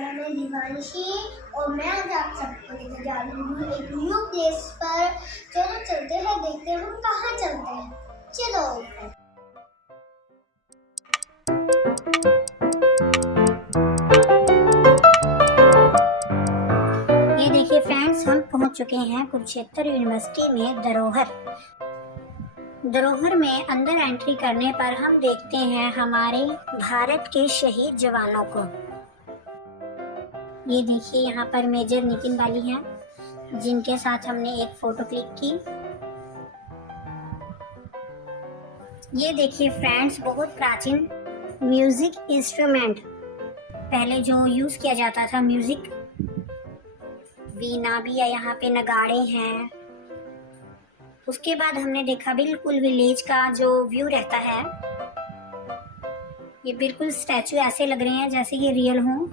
मेरा नाम है दिवांशी और मैं आज आप सबको लेकर जा रही हूँ एक न्यू प्लेस पर। चलो चलते हैं, देखते हैं हम कहाँ चलते हैं। चलो ये देखिए फ्रेंड्स, हम पहुंच चुके हैं कुरुक्षेत्र यूनिवर्सिटी में धरोहर में अंदर एंट्री करने पर हम देखते हैं हमारे भारत के शहीद जवानों को। ये देखिए यहाँ पर मेजर नितिन वाली हैं जिनके साथ हमने एक फोटो क्लिक की। ये देखिए फ्रेंड्स, बहुत प्राचीन म्यूजिक इंस्ट्रूमेंट पहले जो यूज किया जाता था, म्यूजिक वीणा भी है, यहाँ पे नगाड़े हैं। उसके बाद हमने देखा बिल्कुल विलेज का जो व्यू रहता है, ये बिल्कुल स्टैचू ऐसे लग रहे हैं जैसे ये रियल हों।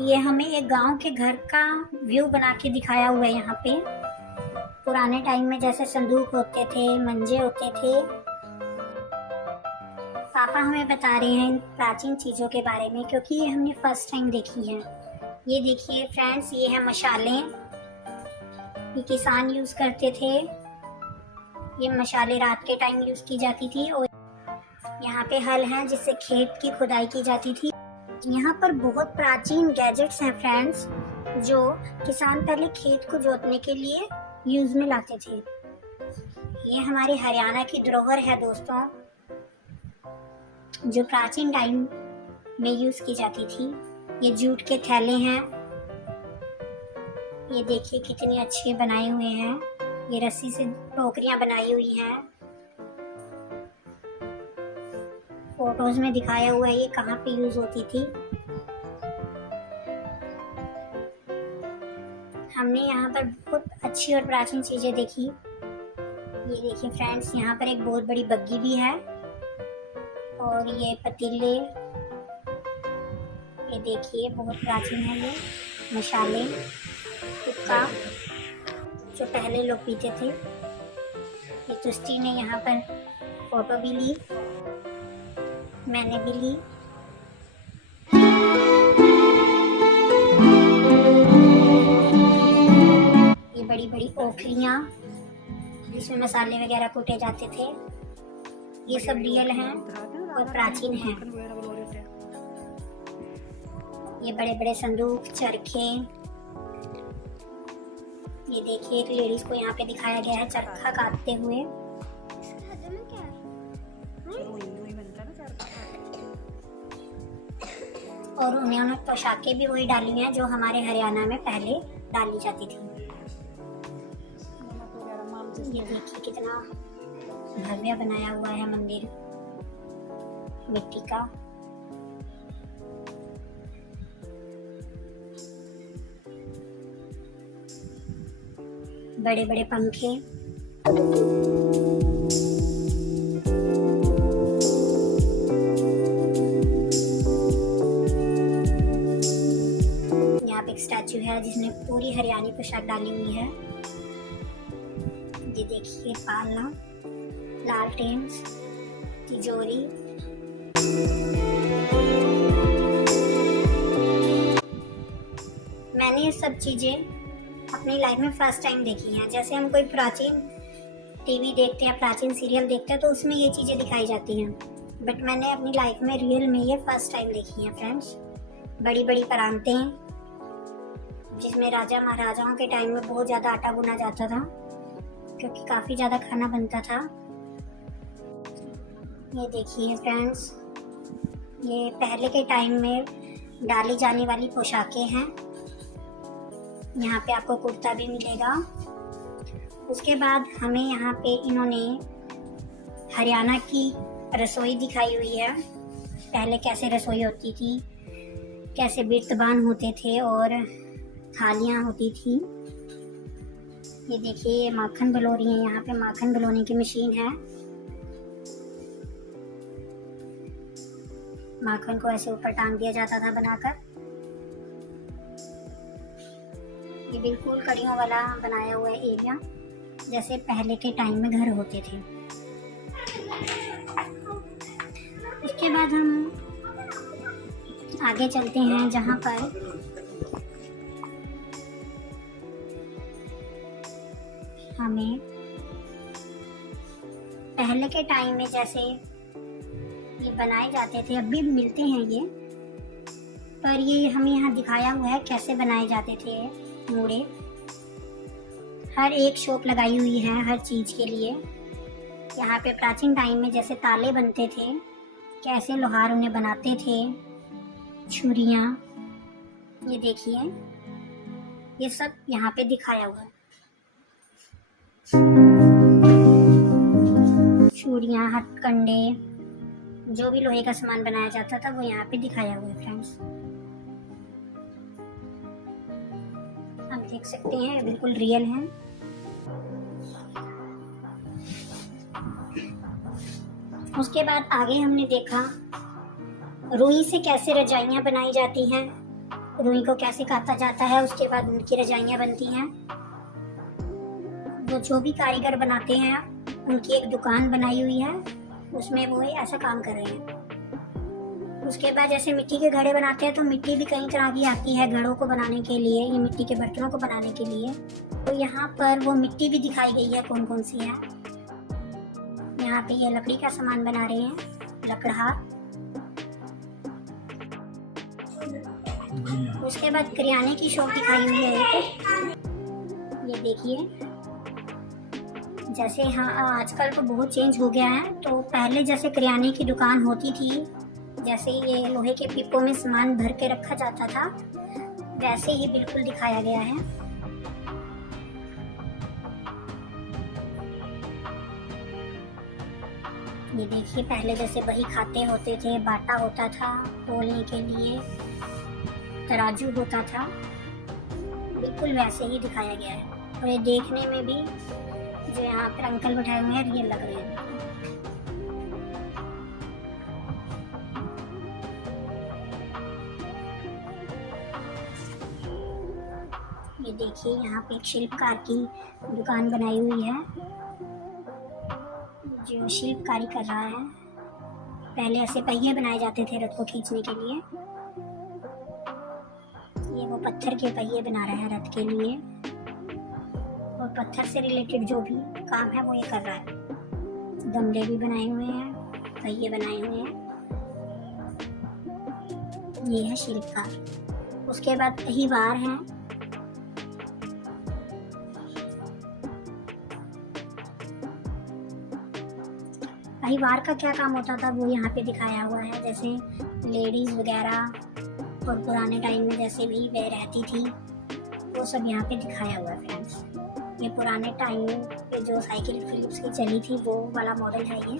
ये हमें एक गांव के घर का व्यू बना के दिखाया हुआ है। यहाँ पे पुराने टाइम में जैसे संदूक होते थे, मंजे होते थे। पापा हमें बता रहे हैं प्राचीन चीजों के बारे में, क्योंकि ये हमने फर्स्ट टाइम देखी है। ये देखिए फ्रेंड्स, ये है मशालें, ये किसान यूज करते थे। ये मशाले रात के टाइम यूज की जाती थी। और यहाँ पे हल हैं जिससे खेत की खुदाई की जाती थी। यहाँ पर बहुत प्राचीन गैजेट्स हैं फ्रेंड्स, जो किसान पहले खेत को जोतने के लिए यूज में लाते थे। ये हमारे हरियाणा की धरोहर है दोस्तों, जो प्राचीन टाइम में यूज की जाती थी। ये जूट के थैले हैं, ये देखिए कितने अच्छे बनाए हुए हैं। ये रस्सी से टोकरियां बनाई हुई हैं। फोटोज में दिखाया हुआ है ये कहाँ पे यूज होती थी। हमने यहाँ पर बहुत अच्छी और प्राचीन चीजें देखी। ये देखिए फ्रेंड्स, यहाँ पर एक बहुत बड़ी बग्गी भी है। और ये पतीले, ये देखिए बहुत प्राचीन है। ये मशाले, हुक्का जो पहले लोग पीते थे। ये तुष्टी ने यहाँ पर फोटो भी ली, मैंने भी ली। ये बड़ी बड़ी ओखलियाँ जिसमें मसाले वगैरह कूटे जाते थे, ये सब रियल हैं और प्राचीन हैं। ये बड़े बड़े संदूक, चरखे। ये देखिए एक लेडीज को यहाँ पे दिखाया गया है चरखा काटते हुए। और उन्होंने पोशाकें भी वही डाली हैं जो हमारे हरियाणा में पहले डाली जाती थी। ये देखिए कितना भव्य बनाया हुआ है मंदिर मिट्टी का। बड़े बड़े पंखे। यहाँ पे एक स्टैचू है जिसने पूरी हरियाणी पोशाक डाली हुई है। ये देखिए पालना, लालटेन, तिजोरी। मैंने ये सब चीजें अपनी लाइफ में फर्स्ट टाइम देखी हैं। जैसे हम कोई प्राचीन टीवी देखते हैं, प्राचीन सीरियल देखते हैं, तो उसमें ये चीजें दिखाई जाती हैं, बट मैंने अपनी लाइफ में रियल में ये फर्स्ट टाइम देखी हैं फ्रेंड्स। बड़ी बड़ी परांतें जिसमें राजा महाराजाओं के टाइम में बहुत ज़्यादा आटा गुना जाता था, क्योंकि काफ़ी ज़्यादा खाना बनता था। ये देखिए फ्रेंड्स, ये पहले के टाइम में डाली जाने वाली पोशाकें हैं। यहाँ पे आपको कुर्ता भी मिलेगा। उसके बाद हमें यहाँ पे इन्होंने हरियाणा की रसोई दिखाई हुई है। पहले कैसे रसोई होती थी, कैसे बिरतबान होते थे और थालियाँ होती थी। ये देखिए ये माखन बलो रही है, यहाँ पे माखन बलोने की मशीन है। माखन को ऐसे ऊपर टांग दिया जाता था बनाकर। ये बिल्कुल कड़ियों वाला बनाया हुआ है एरिया, जैसे पहले के टाइम में घर होते थे। उसके बाद हम आगे चलते हैं जहाँ पर हमें पहले के टाइम में जैसे ये बनाए जाते थे, अब भी मिलते हैं ये, पर ये हमें यहाँ दिखाया हुआ है कैसे बनाए जाते थे मूढ़े। हर एक शॉप लगाई हुई है हर चीज़ के लिए। यहाँ पे प्राचीन टाइम में जैसे ताले बनते थे, कैसे लोहार उन्हें बनाते थे, छुरियाँ, ये देखिए, ये सब यहाँ पे दिखाया हुआ है। छुरियाँ, हथकंडे, जो भी लोहे का सामान बनाया जाता था वो यहाँ पे दिखाया हुआ है फ्रेंड्स। आप देख सकते हैं बिल्कुल रियल है। उसके बाद आगे हमने देखा रुई से कैसे रजाइयाँ बनाई जाती हैं, रुई को कैसे काता जाता है, उसके बाद उनकी रजाइयाँ बनती हैं। वो जो भी कारीगर बनाते हैं उनकी एक दुकान बनाई हुई है, उसमें वो ऐसा काम कर रहे हैं। उसके बाद जैसे मिट्टी के घड़े बनाते हैं तो मिट्टी भी कई तरह की आती है घड़ों को बनाने के लिए, ये मिट्टी के बर्तनों को बनाने के लिए। तो यहाँ पर वो मिट्टी भी दिखाई गई है कौन कौन सी है। यहाँ पे ये लकड़ी का सामान बना रहे हैं, लकड़हार। उसके बाद किराने की शॉप दिखाई हुई है एक, ये देखिए। जैसे हाँ आजकल तो बहुत चेंज हो गया है, तो पहले जैसे किराने की दुकान होती थी, जैसे ये लोहे के पीपों में सामान भर के रखा जाता था, वैसे ही बिल्कुल दिखाया गया है। ये देखिए, पहले जैसे बही खाते होते थे, बाटा होता था तोलने के लिए, तराजू होता था, बिल्कुल वैसे ही दिखाया गया है। और ये देखने में भी जो यहाँ पर अंकल बैठाए हुए हैं रियल लग रहे हैं। ये देखिए, यहाँ पे एक शिल्पकार की दुकान बनाई हुई है, जो शिल्पकारी कर रहा है। पहले ऐसे पहिए बनाए जाते थे रथ को खींचने के लिए, ये वो पत्थर के पहिए बना रहा है रथ के लिए, और पत्थर से रिलेटेड जो भी काम है वो ये कर रहा है। गमले भी बनाए हुए हैं, पहिए बनाए हुए हैं, ये है शिल्पकार। उसके बाद पहिवार हैं, पहिवार का क्या काम होता था वो यहाँ पे दिखाया हुआ है। जैसे लेडीज वगैरह और पुराने टाइम में जैसे भी वह रहती थी, वो सब यहाँ पे दिखाया हुआ है फ्रेंड्स। ये पुराने टाइम पे जो साइकिल फिलिप्स की चली थी वो वाला मॉडल है ये।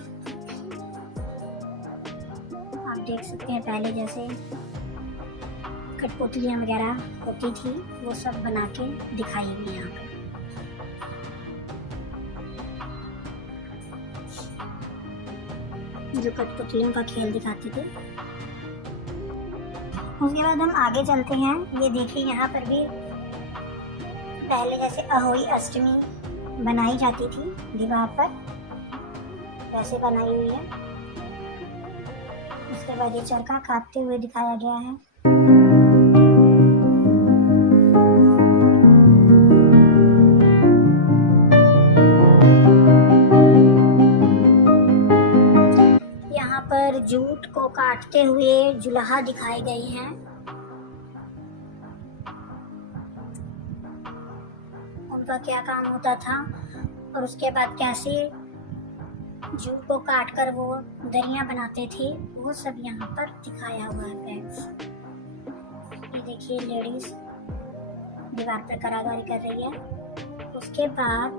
आप देख सकते हैं पहले जैसे कठपुतलियाँ वगैरह होती थी, वो सब बना के दिखाई हुई यहाँ पे। जो कठपुतलियों का खेल दिखाते थे। उसके बाद हम आगे चलते हैं। ये देखिए, यहाँ पर भी पहले जैसे अहोई अष्टमी बनाई जाती थी दीवार पर, वैसे बनाई हुई है। उसके बाद ये चरखा काटते हुए दिखाया गया है। यहाँ पर जूट को काटते हुए जुलाहा दिखाए गए हैं। उनका क्या काम होता था और उसके बाद कैसे जूट को काटकर वो दरियां बनाते थे, वो सब यहाँ पर दिखाया हुआ है फ्रेंड्स। ये देखिए, लेडीज दीवार पर कारागारी कर रही है। उसके बाद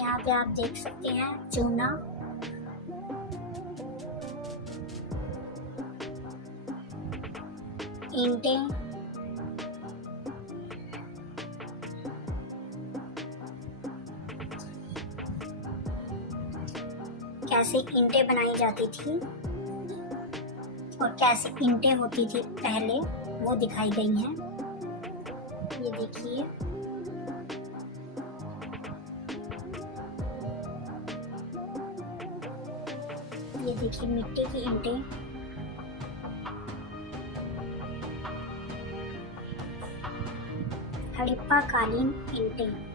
यहाँ पे आप देख सकते हैं चूना, ईंटें, कैसे ईंटें बनाई जाती थी और कैसे ईंटें होती थी पहले, वो दिखाई गई हैं। ये देखिए, ये देखिए मिट्टी की ईंटें, हड़प्पा कालीन ईंटें।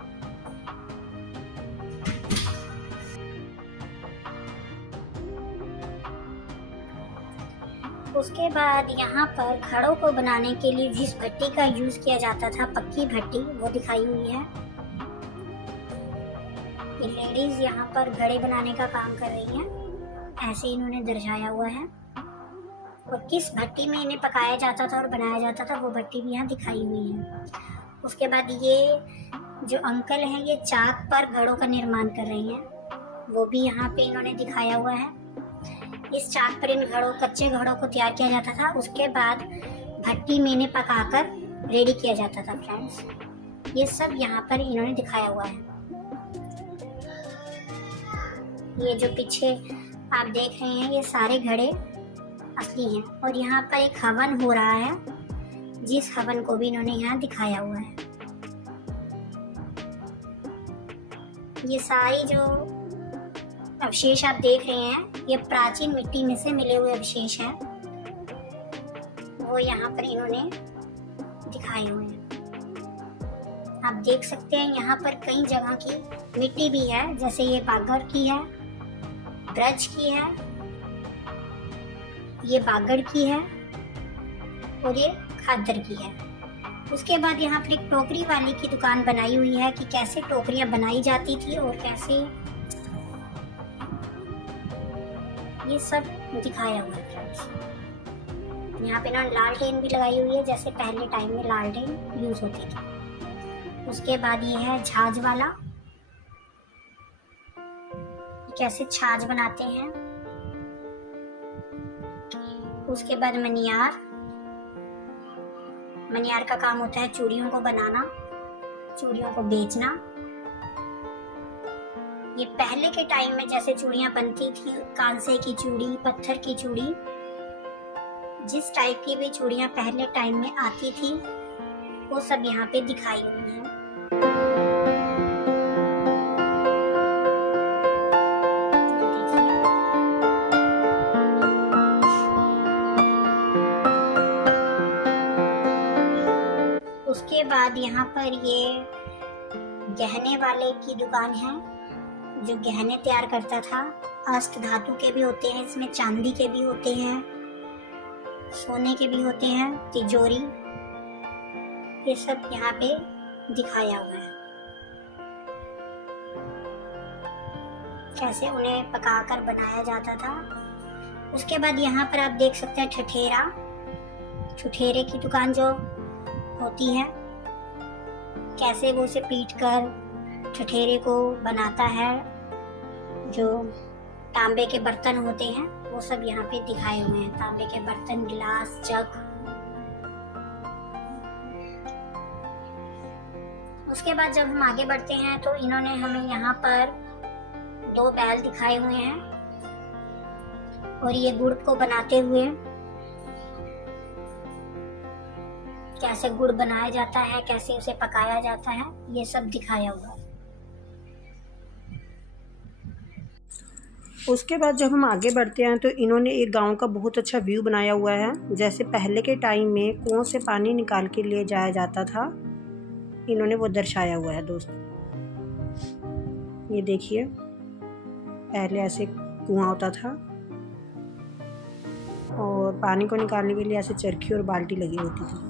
उसके बाद यहाँ पर घड़ों को बनाने के लिए जिस भट्टी का यूज किया जाता था, पक्की भट्टी, वो दिखाई हुई है। ये लेडीज यहाँ पर घड़े बनाने का काम कर रही हैं, ऐसे इन्होंने दर्शाया हुआ है। और किस भट्टी में इन्हें पकाया जाता था और बनाया जाता था, वो भट्टी भी यहाँ दिखाई हुई है। उसके बाद ये जो अंकल हैं, ये चाक पर घड़ों का निर्माण कर रही हैं, वो भी यहाँ पे इन्होंने दिखाया हुआ है। इस चाक पर इन कच्चे घड़ों को तैयार किया जाता था, उसके बाद भट्टी में इन्हें पकाकर रेडी किया जाता था फ्रेंड्स। ये सब यहाँ पर इन्होंने दिखाया हुआ है। ये जो पीछे आप देख रहे हैं, ये सारे घड़े असली हैं। और यहाँ पर एक हवन हो रहा है, जिस हवन को भी इन्होंने यहाँ दिखाया हुआ है। ये सारी जो अवशेष आप देख रहे हैं, ये प्राचीन मिट्टी में से मिले हुए अवशेष हैं, वो यहाँ पर इन्होंने दिखाए हुए हैं। आप देख सकते हैं यहाँ पर कई जगह की मिट्टी भी है, जैसे ये बागड़ की है, ब्रज की है, ये बागड़ की है और ये खादर की है। उसके बाद यहाँ पर एक टोकरी वाली की दुकान बनाई हुई है कि कैसे टोकरियां बनाई जाती थी और कैसे, ये सब दिखाया हुआ है फ्रेंड्स। यहाँ पे ना लालटेन भी लगाई हुई है, जैसे पहले टाइम में लालटेन यूज होती थी। उसके बाद ये है छाछ वाला, कैसे छाछ बनाते हैं। उसके बाद मनियार का काम होता है चूड़ियों को बनाना, चूड़ियों को बेचना। ये पहले के टाइम में जैसे चूड़ियां बनती थी, कांसे की चूड़ी, पत्थर की चूड़ी, जिस टाइप की भी चूड़ियां पहले टाइम में आती थी, वो सब यहाँ पे दिखाई हुई हैं। उसके बाद यहाँ पर ये गहने वाले की दुकान है, जो गहने तैयार करता था। अष्ट धातु के भी होते हैं इसमें, चांदी के भी होते हैं, सोने के भी होते हैं, तिजोरी, ये सब यहाँ पे दिखाया हुआ है, कैसे उन्हें पकाकर बनाया जाता था। उसके बाद यहाँ पर आप देख सकते हैं ठठेरे की दुकान जो होती है, कैसे वो उसे पीट कर ठठेरे को बनाता है। जो तांबे के बर्तन होते हैं, वो सब यहाँ पे दिखाए हुए हैं, तांबे के बर्तन, गिलास, जग। उसके बाद जब हम आगे बढ़ते हैं तो इन्होंने हमें यहाँ पर 2 बैल दिखाए हुए हैं, और ये गुड़ को बनाते हुए, कैसे गुड़ बनाया जाता है, कैसे उसे पकाया जाता है, ये सब दिखाया हुआ है। उसके बाद जब हम आगे बढ़ते हैं तो इन्होंने एक गांव का बहुत अच्छा व्यू बनाया हुआ है, जैसे पहले के टाइम में कुओं से पानी निकाल के ले जाया जाता था, इन्होंने वो दर्शाया हुआ है दोस्तों। ये देखिए, पहले ऐसे कुआं होता था और पानी को निकालने के लिए ऐसे चरखी और बाल्टी लगी होती थी।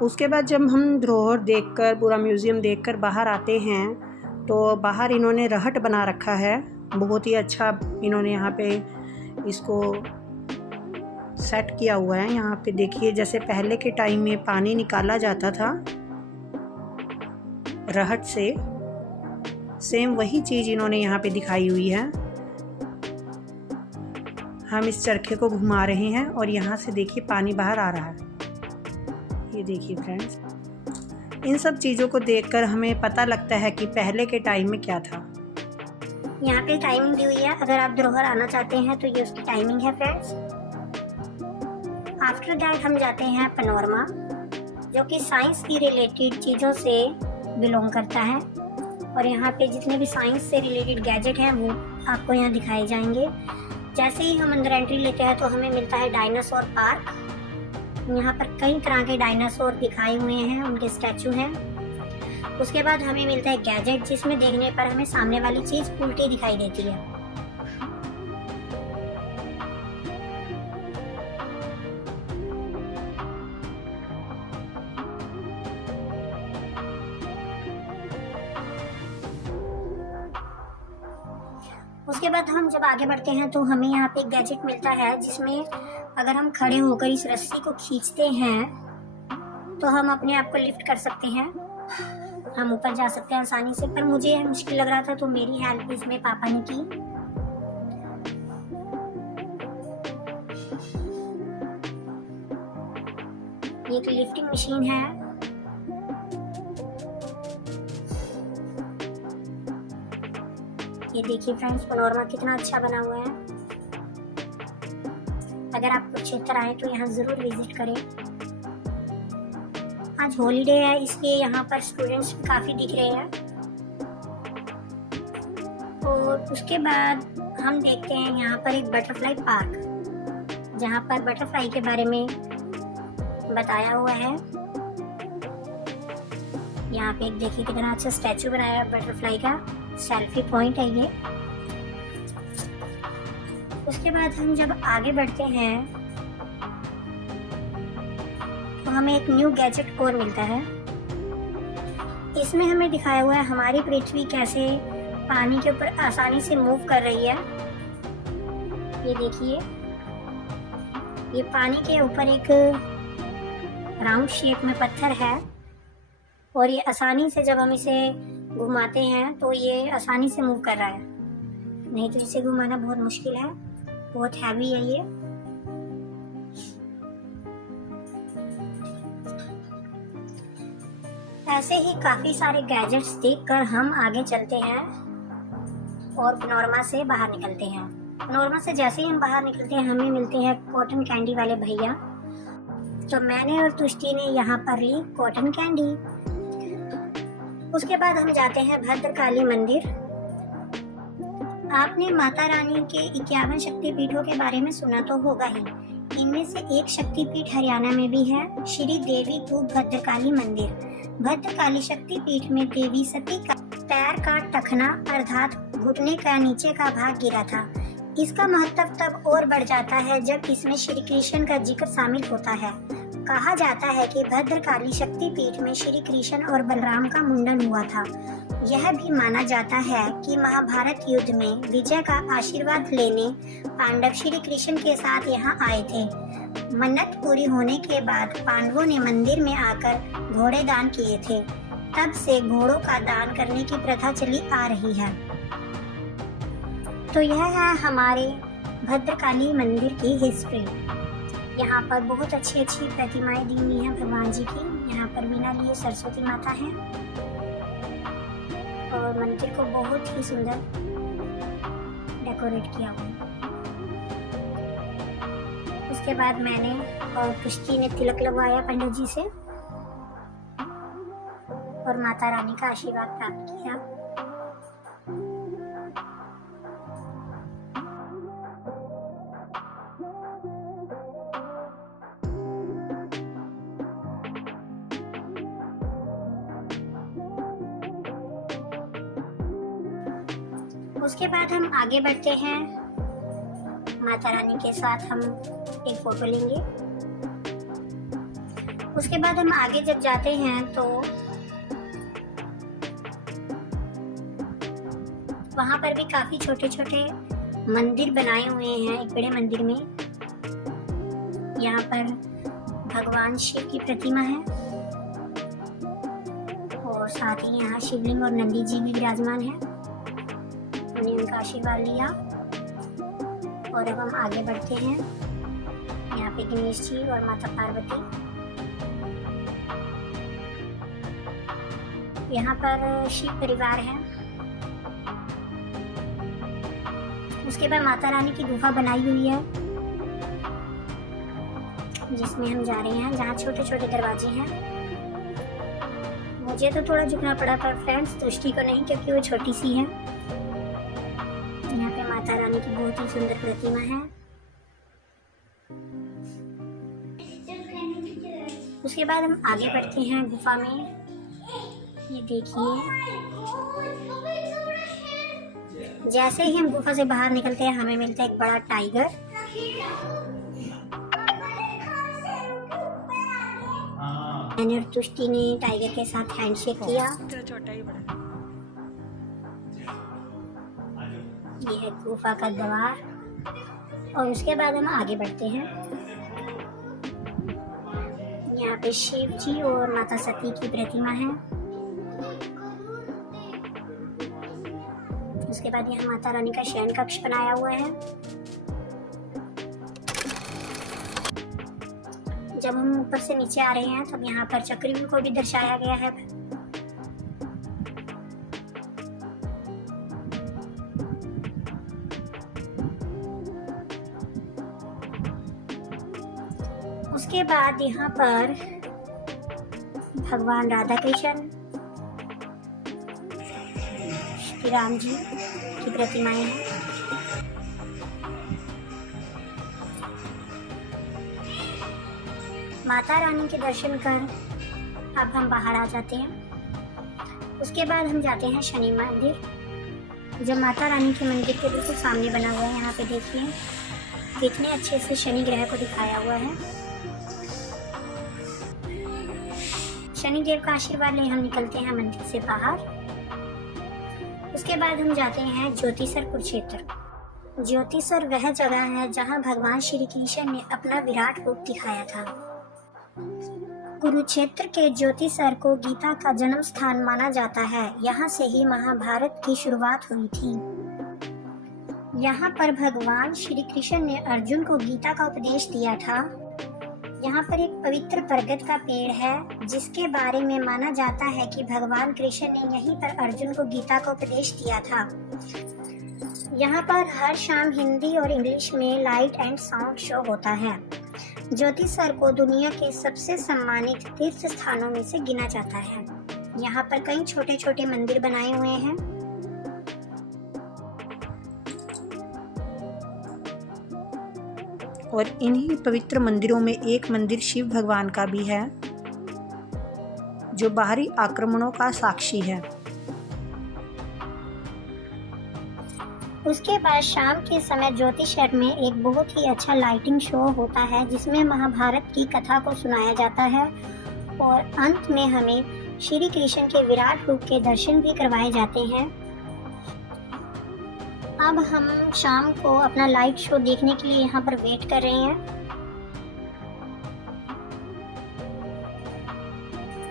उसके बाद जब हम धरोहर देखकर, पूरा म्यूज़ियम देखकर बाहर आते हैं, तो बाहर इन्होंने रहट बना रखा है, बहुत ही अच्छा इन्होंने यहाँ पे इसको सेट किया हुआ है। यहाँ पे देखिए, जैसे पहले के टाइम में पानी निकाला जाता था रहट से, सेम वही चीज़ इन्होंने यहाँ पे दिखाई हुई है। हम इस चरखे को घुमा रहे हैं और यहाँ से देखिए पानी बाहर आ रहा है। ये देखिए फ्रेंड्स, इन सब चीज़ों को देखकर हमें पता लगता है कि पहले के टाइम में क्या था। यहाँ पे टाइमिंग दी हुई है, अगर आप धरोहर आना चाहते हैं तो ये उसकी टाइमिंग है फ्रेंड्स। आफ्टर दैट हम जाते हैं पैनोरमा, जो कि साइंस की रिलेटेड चीज़ों से बिलोंग करता है, और यहाँ पे जितने भी साइंस से रिलेटेड गैजेट हैं वो आपको यहाँ दिखाए जाएंगे। जैसे ही हम अंदर एंट्री लेते हैं तो हमें मिलता है डायनासोर पार्क, यहाँ पर कई तरह के डायनासोर दिखाए हुए हैं, उनके स्टैचू हैं। उसके बाद हमें मिलता है गैजेट, जिसमें देखने पर हमें सामने वाली चीज उल्टी दिखाई देती है। उसके बाद हम जब आगे बढ़ते हैं तो हमें यहाँ पे एक गैजेट मिलता है, जिसमें अगर हम खड़े होकर इस रस्सी को खींचते हैं तो हम अपने आप को लिफ्ट कर सकते हैं, हम ऊपर जा सकते हैं आसानी से। पर मुझे यह मुश्किल लग रहा था तो मेरी हेल्प इसमें पापा ने की। ये एक लिफ्टिंग मशीन है। ये देखिए फ्रेंड्स, पैनोरमा कितना अच्छा बना हुआ है। अगर आप कुरुक्षेत्र आए तो यहाँ जरूर विजिट करें। आज हॉलीडे है, इसलिए यहाँ पर स्टूडेंट्स काफी दिख रहे हैं। और उसके बाद हम देखते हैं यहाँ पर एक बटरफ्लाई पार्क, जहाँ पर बटरफ्लाई के बारे में बताया हुआ है। यहाँ पे एक देखिए कितना अच्छा स्टैचू बनाया है बटरफ्लाई का, सेल्फी पॉइंट है ये। उसके बाद हम जब आगे बढ़ते हैं तो हमें एक न्यू गैजेट और मिलता है। इसमें हमें दिखाया हुआ है हमारी पृथ्वी कैसे पानी के ऊपर आसानी से मूव कर रही है। ये देखिए, ये पानी के ऊपर एक राउंड शेप में पत्थर है और ये आसानी से जब हम इसे घुमाते हैं तो ये आसानी से मूव कर रहा है, नहीं तो इसे घुमाना बहुत मुश्किल है, बहुत हैवी है ये। ऐसे ही काफी सारे गैजेट्स देखकर हम आगे चलते हैं और पैनोरमा से बाहर निकलते हैं। पैनोरमा से जैसे ही हम बाहर निकलते हैं हमें मिलते हैं कॉटन कैंडी वाले भैया। तो मैंने और तुष्टि ने यहाँ पर ली कॉटन कैंडी। उसके बाद हम जाते हैं भद्रकाली मंदिर। आपने माता रानी के 51 शक्तिपीठों के बारे में सुना तो होगा ही। इनमें से एक शक्तिपीठ हरियाणा में भी है, श्री देवी कूप भद्रकाली मंदिर। भद्रकाली शक्तिपीठ में देवी सती का पैर का टखना अर्थात घुटने का नीचे का भाग गिरा था। इसका महत्व तब और बढ़ जाता है जब इसमें श्री कृष्ण का जिक्र शामिल होता है। कहा जाता है कि भद्रकाली शक्तिपीठ में श्री कृष्ण और बलराम का मुंडन हुआ था। यह भी माना जाता है कि महाभारत युद्ध में विजय का आशीर्वाद लेने पांडव श्री कृष्ण के साथ यहाँ आए थे। मन्नत पूरी होने के बाद पांडवों ने मंदिर में आकर घोड़े दान किए थे। तब से घोड़ों का दान करने की प्रथा चली आ रही है। तो यह है हमारे भद्रकाली मंदिर की हिस्ट्री। यहाँ पर बहुत अच्छी अच्छी प्रतिमाएं दी हुई हैं भगवान जी की। यहाँ पर बिना लिए सरस्वती माता है और मंदिर को बहुत ही सुंदर डेकोरेट किया हुआ है। उसके बाद मैंने और पुष्टि ने तिलक लगवाया पंडित जी से और माता रानी का आशीर्वाद प्राप्त किया। उसके बाद हम आगे बढ़ते हैं। माता रानी के साथ हम एक फोटो लेंगे। उसके बाद हम आगे जब जाते हैं तो वहां पर भी काफी छोटे छोटे मंदिर बनाए हुए हैं। एक बड़े मंदिर में यहाँ पर भगवान शिव की प्रतिमा है और साथ ही यहाँ शिवलिंग और नंदी जी भी विराजमान है। हमने उनका आशीर्वाद लिया और अब हम आगे बढ़ते हैं। यहाँ पे गणेश जी और माता पार्वती। यहाँ पर शिव परिवार है। उसके बाद माता रानी की गुफा बनाई हुई है जिसमें हम जा रहे हैं, जहाँ छोटे छोटे दरवाजे हैं। मुझे तो थोड़ा झुकना पड़ा पर फ्रेंड्स तुष्टि को नहीं, क्योंकि वो छोटी सी है। यहाँ पे माता रानी की बहुत ही सुंदर प्रतिमा है। उसके बाद हम आगे बढ़ते हैं गुफा में। ये देखिए, जैसे ही हम गुफा से बाहर निकलते हैं हमें मिलता है एक बड़ा टाइगर। मैंने और तुष्टि ने टाइगर के साथ हैंडशेक किया। ये है गुफा का द्वार और उसके बाद हम आगे बढ़ते हैं। यहाँ पे शिव जी और माता सती की प्रतिमा है। उसके बाद यहाँ माता रानी का शयन कक्ष बनाया हुआ है। जब हम ऊपर से नीचे आ रहे हैं तब यहाँ पर चक्रव्यूह को भी दर्शाया गया है। उसके बाद यहाँ पर भगवान राधा कृष्ण, श्री राम जी की प्रतिमाएं हैं। माता रानी के दर्शन कर अब हम बाहर आ जाते हैं। उसके बाद हम जाते हैं शनि मंदिर, जो माता रानी के मंदिर के बिल्कुल सामने बना हुआ है। यहाँ पे देखिए कितने अच्छे से शनि ग्रह को दिखाया हुआ है। शनिदेव का आशीर्वाद ले हम निकलते हैं मंदिर से बाहर। उसके बाद हम जाते हैं ज्योतिसर कुरुक्षेत्र। ज्योतिसर वह जगह है जहां भगवान श्री कृष्ण ने अपना विराट रूप दिखाया था। कुरुक्षेत्र के ज्योतिसर को गीता का जन्म स्थान माना जाता है। यहाँ से ही महाभारत की शुरुआत हुई थी। यहाँ पर भगवान श्री कृष्ण ने अर्जुन को गीता का उपदेश दिया था। यहाँ पर एक पवित्र बरगद का पेड़ है जिसके बारे में माना जाता है कि भगवान कृष्ण ने यहीं पर अर्जुन को गीता का उपदेश दिया था। यहाँ पर हर शाम हिंदी और इंग्लिश में लाइट एंड साउंड शो होता है। ज्योतिसर को दुनिया के सबसे सम्मानित तीर्थ स्थानों में से गिना जाता है। यहाँ पर कई छोटे छोटे मंदिर बनाए हुए हैं। और इन्हीं पवित्र मंदिरों में एक मंदिर शिव भगवान का भी है जो बाहरी आक्रमणों का साक्षी है। उसके बाद शाम के समय ज्योतिषर में एक बहुत ही अच्छा लाइटिंग शो होता है जिसमें महाभारत की कथा को सुनाया जाता है और अंत में हमें श्री कृष्ण के विराट रूप के दर्शन भी करवाए जाते हैं। अब हम शाम को अपना लाइट शो देखने के लिए यहाँ पर वेट कर रहे हैं।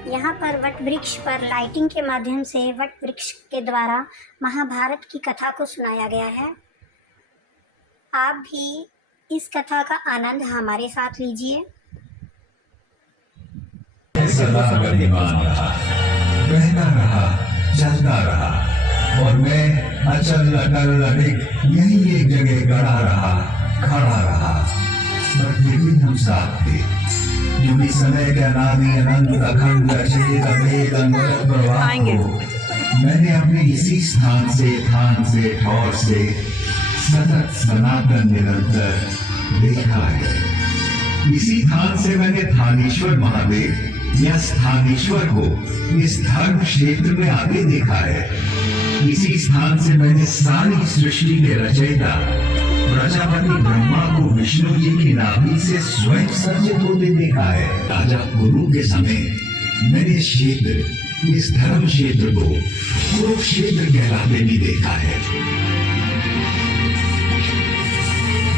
यहाँ पर वट वृक्ष पर लाइटिंग के माध्यम से वट वृक्ष के द्वारा महाभारत की कथा को सुनाया गया है। आप भी इस कथा का आनंद हमारे साथ लीजिए। सदा गतिमान रहा, बहता रहा, चलता रहा और मैं अचल अटल अडिग यही एक जगह गड़ा रहा, खड़ा रहा। पर फिर भी हम साथ थे, जो भी समय के अनादि अनंत अखंड अचेत अभेद अनवरत प्रवाह को मैंने अपने इसी स्थान से, थान से, ठौर से सतत सनातन निरंतर देखा है। इसी थान से मैंने थानेश्वर महादेव या स्थानेश्वर को इस धर्म क्षेत्र में आगे देखा है। इसी स्थान से मैंने सारी सृष्टि के रचयिता प्रजापति ब्रह्मा को विष्णु जी की नाभि से स्वयं सर्जित होते देखा है। राजा गुरु के समय मैंने क्षेत्र, इस धर्म क्षेत्र को कुरुक्षेत्र कहलाते भी देखा है।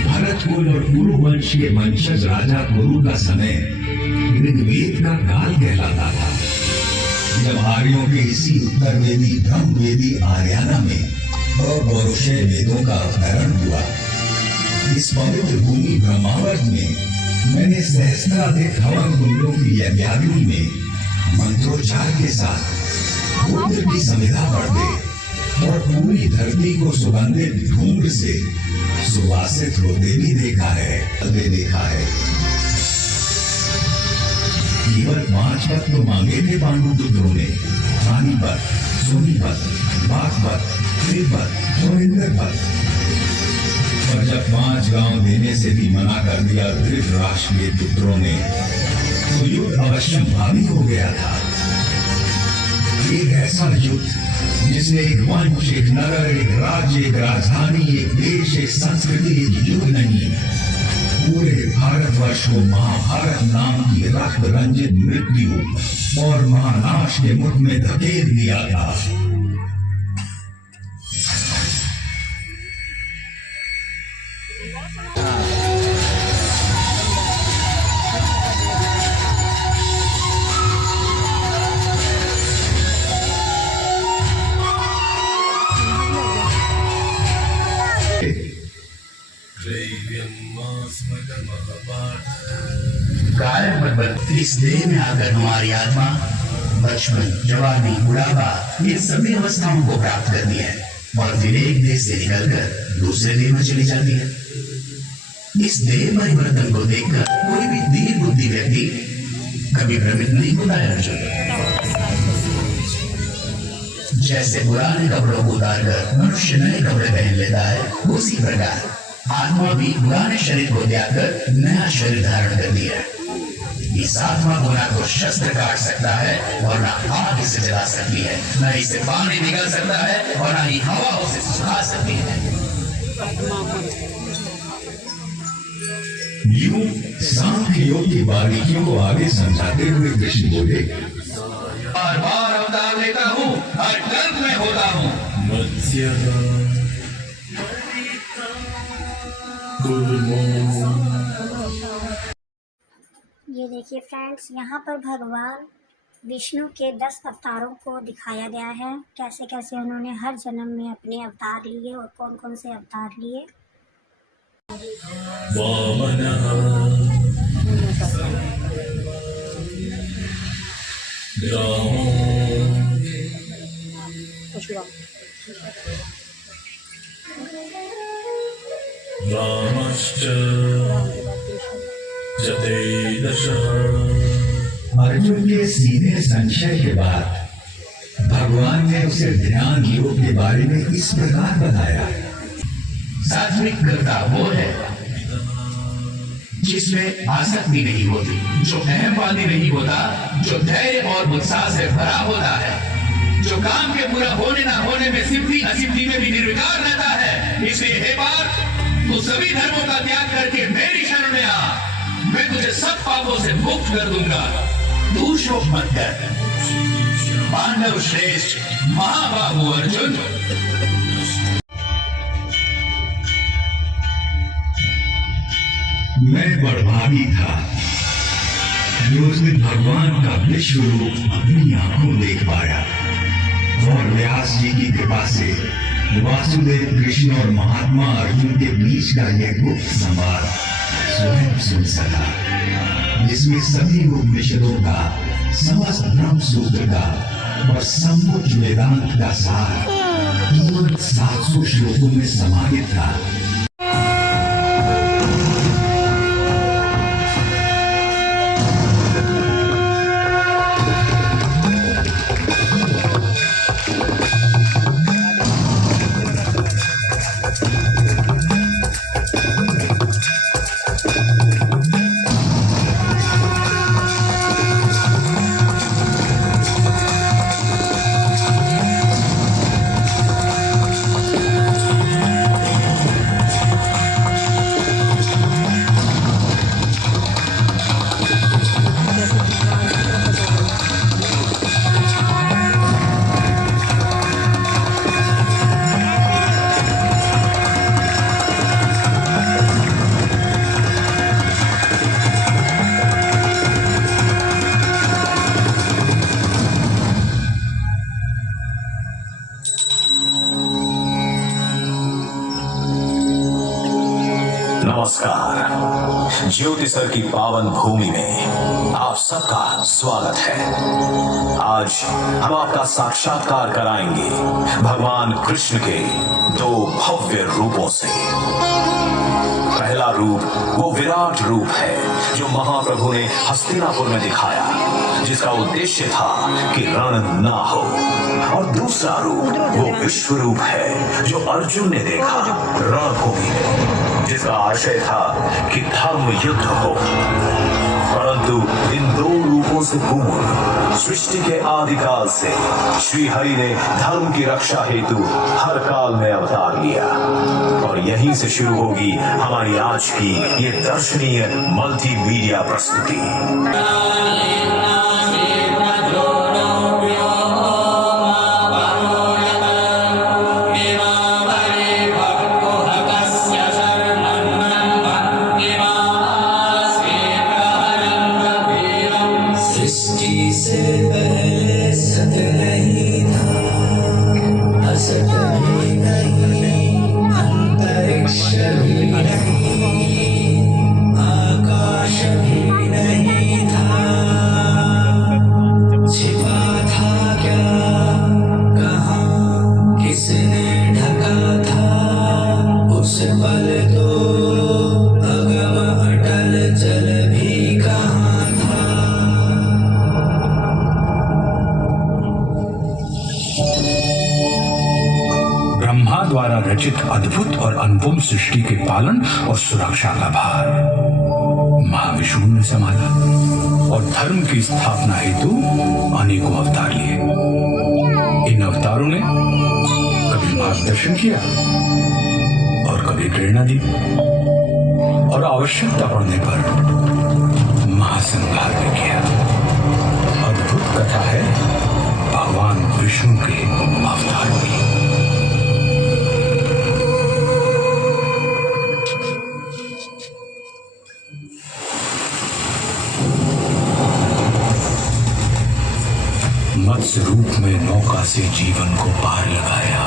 भरत कुल और कुरु वंश के वंशज राजा गुरु का समय ऋग्वेद का काल कहलाता था। जब आर्यों के इसी उत्तरवेदी ब्रह्मवेदी आर्याना में अपौरुषेय वेदों का अवतरण हुआ, इस पवित्र भूमि ब्रह्मावर्त में मैंने सहस्राधिक हवन कुंडों की यज्ञाग्नि में मंत्रोच्चार के साथ रुद्र की समिधा बढ़ते और पूरी धरती को सुगंधित धूम्र से सुवासित होते भी देखा है। केवल 5 पत्र मांगे थे पांडु पुत्रों ने, पानीपत, सोनीपत, बागपत, त्रिपत और इंद्रपत। पर जब 5 गांव देने से भी मना कर दिया धृतराष्ट्र के पुत्रों ने, तो युद्ध अवश्य भावी हो गया था। एक ऐसा युद्ध जिसने एक वंश, एक नगर, एक राज्य, एक राजधानी, एक देश, एक संस्कृति, एक युग नहीं, पूरे भारतवर्ष को महाभारत नाम की रक्त रंजित मृत्यु और महानाश के मुख में धकेल दिया था। इस देह में आकर हमारी आत्मा बचपन, जवानी, बुढ़ापा इन सभी अवस्थाओं को प्राप्त करती है और फिर एक देह से निकलकर दूसरे देह में चली जाती है। इस देह परिवर्तन को देखकर कोई भी धीर बुद्धि व्यक्ति कभी भ्रमित नहीं होता है अर्जुन। जैसे पुराने कपड़ों को उतारकर मनुष्य नए कपड़े पहन लेता है, उसी प्रकार आत्मा भी पुराने शरीर को त्याग कर नया शरीर धारण करती है। इस आत्मा को ना तो शस्त्र काट सकता है और ना आग इसे जला सकती है, न इससे पानी निकल सकता है और ना ही हवा उसे सुखा सकती है। यूं सांख्य योग की बारीकियों को आगे समझाते हुए कृष्ण बोले, बार बार अवतार लेता हूँ, हर कर्म में होता हूँ। ये देखिए फ्रेंड्स, यहाँ पर भगवान विष्णु के 10 अवतारों को दिखाया गया है, कैसे कैसे उन्होंने हर जन्म में अपने अवतार लिए और कौन कौन से अवतार लिए। अर्जुन के सीधे संशय के बाद भगवान ने उसे ध्यान योग के बारे में इस प्रकार बताया। सात्विक कर्ता वो है जिसमें आसक्ति नहीं होती, जो अहमवादी नहीं होता, जो धैर्य और उत्साह से भरा होता है, जो काम के पूरा होने ना होने में सिद्धि असिद्धि में भी निर्विकार रहता है। इसलिए हे पार्थ, तू सभी धर्मों का त्याग करके मेरी शरण में आ, मैं तुझे सब पापों से मुक्त कर दूंगा। तू शोक मत कर, पांडव श्रेष्ठ महाबाहु अर्जुन। मैं बड़भागी था जो उसने भगवान का विश्व रूप अपनी आंखों देख पाया और व्यास जी की कृपा से वासुदेव कृष्ण और महात्मा अर्जुन के बीच का यह गुप्त संवाद स्वयं सुन सका, जिसमें सभी उपनिषदों का, समस्त ब्रह्म सूत्र का और संपूर्ण वेदांत का सार केवल 700 श्लोकों में समाहित था। नमस्कार। ज्योतिसर की पावन भूमि में आप सबका स्वागत है। आज हम आपका साक्षात्कार कराएंगे भगवान कृष्ण के 2 भव्य रूपों से। पहला रूप वो विराट रूप है जो महाप्रभु ने हस्तिनापुर में दिखाया, जिसका उद्देश्य था कि रण ना हो। और दूसरा रूप वो विश्व रूप है जो अर्जुन ने देखा रणभूमि में, जिसका आशय था कि धर्म युद्ध हो। परंतु इन दो रूपों से पूर्ण सृष्टि के आदिकाल से श्री हरि ने धर्म की रक्षा हेतु हर काल में अवतार लिया। और यहीं से शुरू होगी हमारी आज की ये दर्शनीय मल्टीमीडिया प्रस्तुति। ब्रह्मा द्वारा रचित अद्भुत और अनुपम सृष्टि के पालन और सुरक्षा का भार महाविष्णु ने संभाला और धर्म की स्थापना हेतु अनेकों अवतार लिए। इन अवतारों ने कभी मार्गदर्शन किया और कभी प्रेरणा दी और आवश्यकता पड़ने पर महासंहार भी किया। अद्भुत कथा है भगवान विष्णु के अवतार की। मत्स्य रूप में नौका से जीवन को पार लगाया।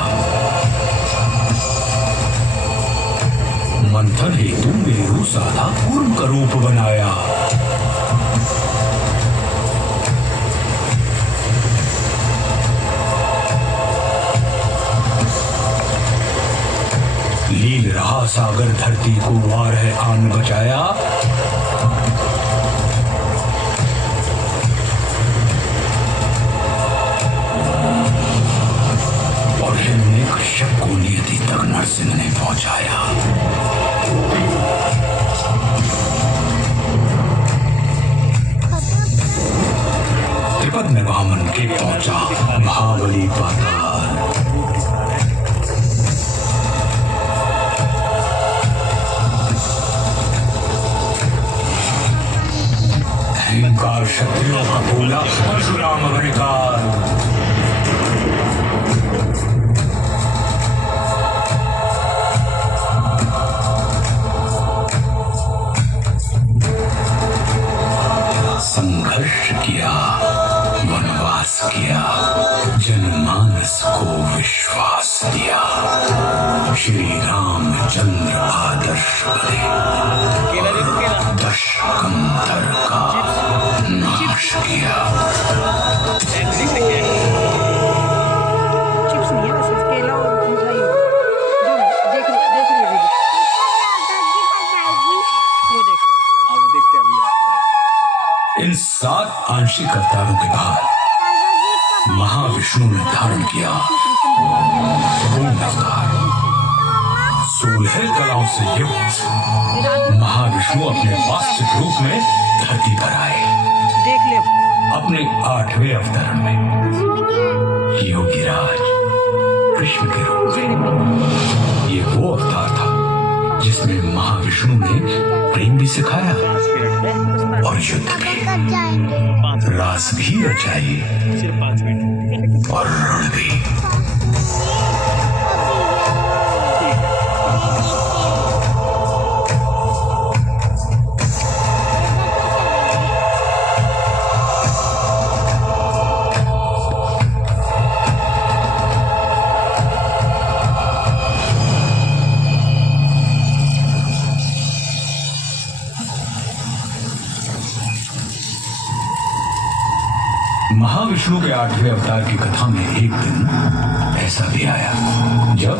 मंथन हेतु मेरु साधा कूर्म का रूप बनाया। लील रहा सागर धरती को वार है आन बचाया। और हिरण्य कश्यप को नियति तक नरसिंह ने पहुंचाया। त्रिपद में वामन के पहुंचा महाबली पाताल। अहंकार क्षत्रियों का बोला परशुराम अग्निकाल। संघर्ष किया, वनवास किया, जनमानस को विश्वास दिया। श्री रामचंद्र आदर्श बने, दशकंधर का नाश किया। चिप्स नहीं है वैसे, केला और मिठाई हो। देख रही वीडियो, वो देख। आगे देखते हैं अभी। इन 7 आंशिक अवतारों के बाद महाविष्णु ने धारण किया पूर्ण अवतार। 16 कलाओं से युक्त महाविष्णु अपने वास्तविक रूप में धरती पर आए। देख ले अपने 8वें अवतार में योगीराज कृष्ण के रूप में। ये वो अवतार था जिसमें महाविष्णु ने प्रेम भी सिखाया और युद्ध भी, रास भी रचाई सिर्फ 5 मिनट और रण भी। महाविष्णु के 8वें अवतार की कथा में एक दिन ऐसा भी आया जब